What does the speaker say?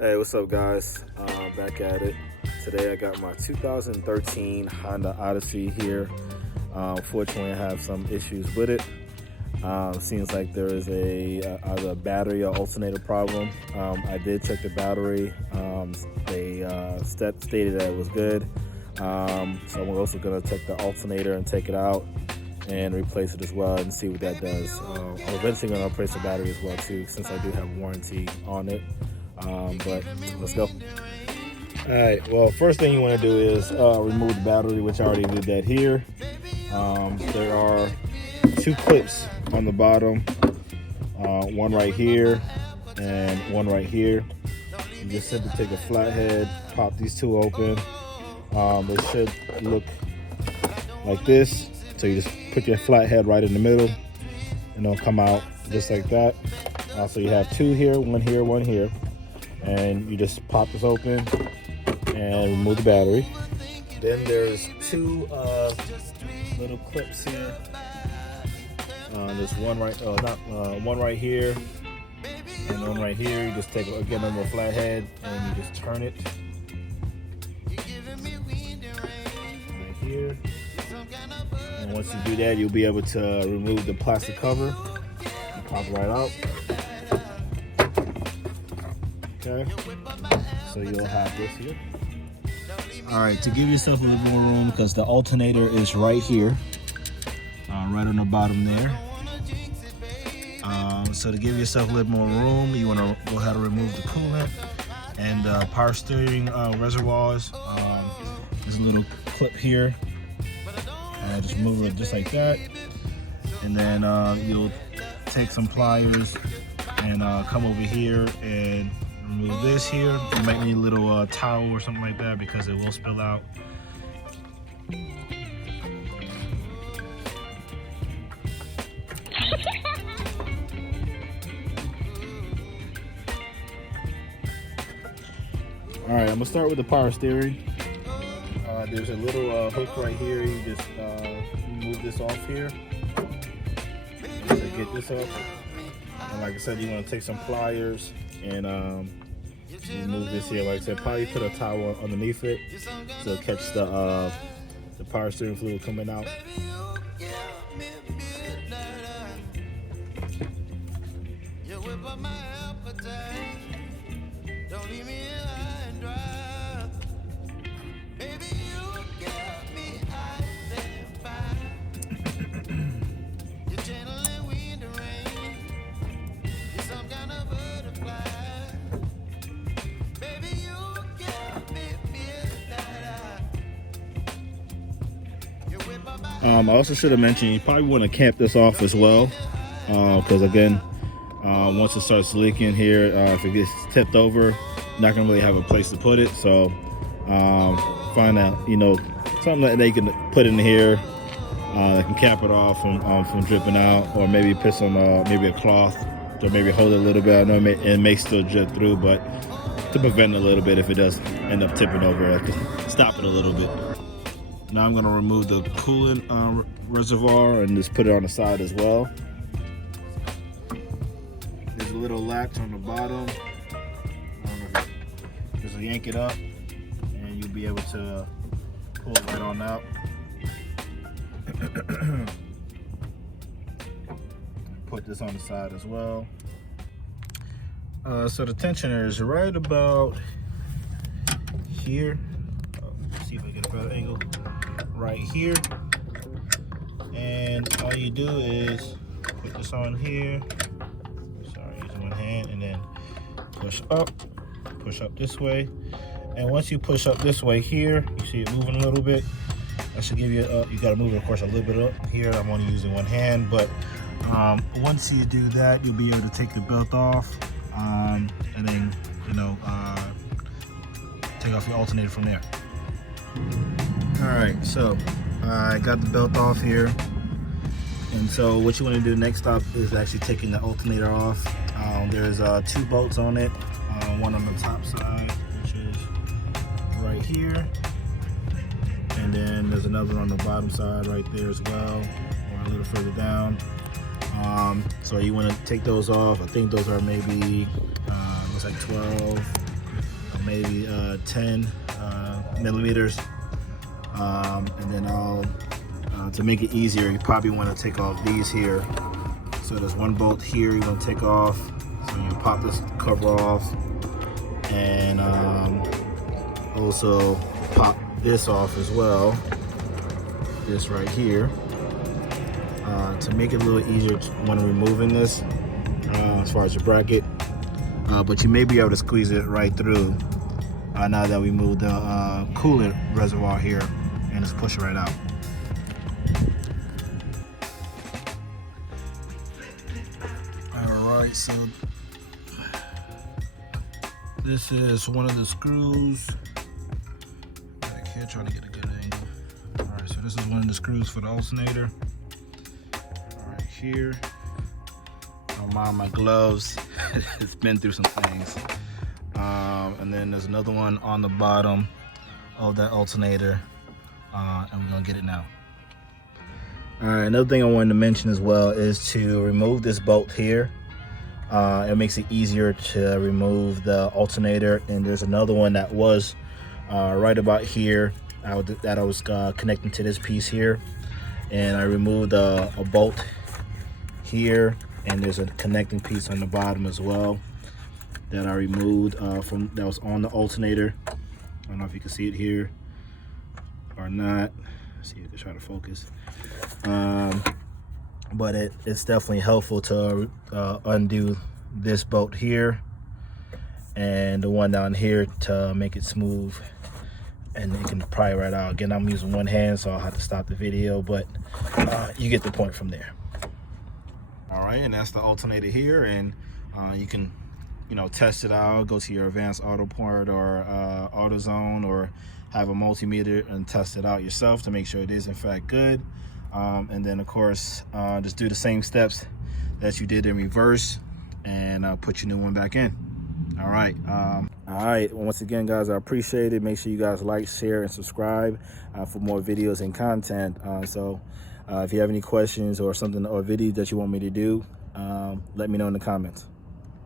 Hey, what's up, guys? Back at it. Today I got my 2013 Honda Odyssey here. Fortunately, I have some issues with it. Seems like there is either a battery or alternator problem. I did check the battery. They stated that it was good. So I'm also going to check the alternator and take it out and replace it as well and see what that does. I'm eventually going to replace the battery as well too, since I do have warranty on it. But let's go. All right, well, first thing you want to do is remove the battery, which I already did that here. There are two clips on the bottom, one right here and one right here. You just simply take a flathead, pop these two open. It should look like this. So you just put your flathead right in the middle and it'll come out just like that. So you have two here, one here, one here. And you just pop this open and remove the battery. Then there's two little clips here. There's one right, one right here and one right here. You just take again a little flathead and you just turn it right here. And once you do that, you'll be able to remove the plastic cover. You pop it right out. Okay, so you'll have this here. All right, to give yourself a little more room, because the alternator is right here, right on the bottom there. So to give yourself a little more room, you want to go ahead and remove the coolant and power steering reservoirs. There's a little clip here. Just move it just like that, and then you'll take some pliers and come over here and remove this here. You might need a little towel or something like that because it will spill out. All right, I'm gonna start with the power steering. There's a little hook right here. You just move this off here to get this off. And like I said, you want to take some pliers and remove this here. Like I said, probably put a towel underneath it so it catch the power steering fluid coming out. I also should have mentioned you probably want to camp this off as well, because again, once it starts leaking here, if it gets tipped over, you're not gonna really have a place to put it. So find out, something that they can put in here that can cap it off from dripping out, or maybe put some maybe a cloth to maybe hold it a little bit. I know it may still drip through, but to prevent a little bit if it does end up tipping over, I can stop it a little bit. Now I'm going to remove the coolant reservoir and just put it on the side as well. There's a little latch on the bottom. Just yank it up and you'll be able to pull it right on out. Put this on the side as well. So the tensioner is right about here. See if I get a better angle. Right here, and all you do is put this on here. Sorry, using one hand, and then push up this way. And once you push up this way here, you see it moving a little bit. That should give you you got to move it, of course, a little bit up here. I'm only using one hand, but once you do that, you'll be able to take the belt off, and then take off your alternator from there. All right, so I got the belt off here, and so what you want to do next stop is actually taking the alternator off. There's two bolts on it, one on the top side, which is right here, and then there's another one on the bottom side right there as well, or a little further down. So you want to take those off. I think those are maybe looks like 12 maybe 10 millimeters. And then to make it easier, you probably want to take off these here. So there's one bolt here you're gonna take off. So you pop this cover off, and also pop this off as well. This right here. To make it a little easier when removing this, as far as your bracket. But you may be able to squeeze it right through now that we moved the coolant reservoir here, and just push it right out. Alright, so this is one of the screws. Back here, trying to get a good angle. Alright, so this is one of the screws for the alternator. Right here. Don't mind my gloves. It's been through some things. And then there's another one on the bottom of that alternator, and we're gonna get it now. All right, another thing I wanted to mention as well is to remove this bolt here. It makes it easier to remove the alternator. And there's another one that was right about here that I was connecting to this piece here, and I removed a bolt here, and there's a connecting piece on the bottom as well that I removed that was on the alternator. I don't know if you can see it here or not. Let's see if I can try to focus. But it's definitely helpful to undo this bolt here and the one down here to make it smooth, and you can pry it right out. Again, I'm using one hand, so I'll have to stop the video, but you get the point from there. All right, and that's the alternator here, and you can test it out, go to your advanced auto part or AutoZone, or have a multimeter and test it out yourself to make sure it is in fact good. And then of course just do the same steps that you did in reverse, and put your new one back in. All right, once again guys, I appreciate it. Make sure you guys like, share, and subscribe for more videos and content. So if you have any questions or something or videos that you want me to do, let me know in the comments.